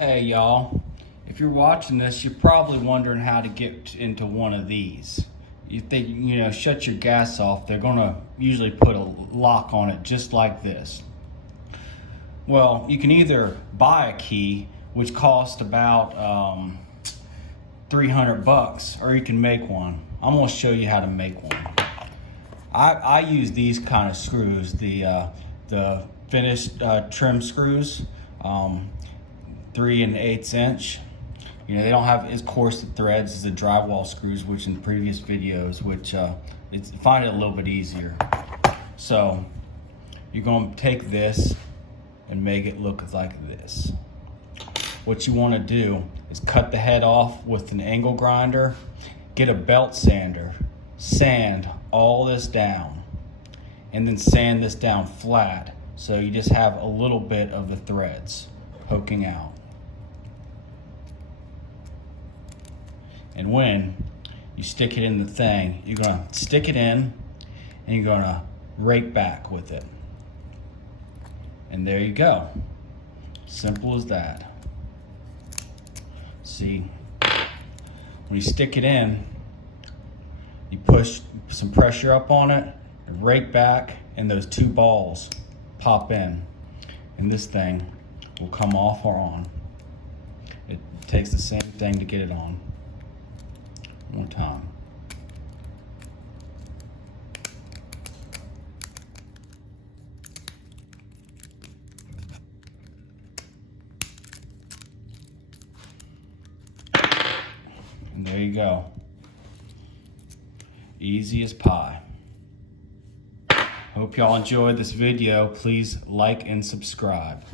Hey y'all, if you're watching this, you're probably wondering how to get into one of these. You think, shut your gas off, they're gonna usually put a lock on it just like this. Well, you can either buy a key, which costs about 300 bucks, or you can make one. I'm gonna show you how to make one. I use these kind of screws, the finished trim screws. 3 1/8 inch. They don't have as coarse threads as the drywall screws, which in previous videos, which find it a little bit easier. So you're going to take this and make it look like this. What you want to do is cut the head off with an angle grinder, get a belt sander, sand all this down, and then sand this down flat so you just have a little bit of the threads poking out. And when you stick it in the thing, you're gonna stick it in and you're gonna rake back with it. And there you go. Simple as that. See, when you stick it in, you push some pressure up on it, and rake back, and those two balls pop in. And this thing will come off or on. It takes the same thing to get it on. One time. And there you go. Easy as pie. Hope y'all enjoyed this video. Please like and subscribe.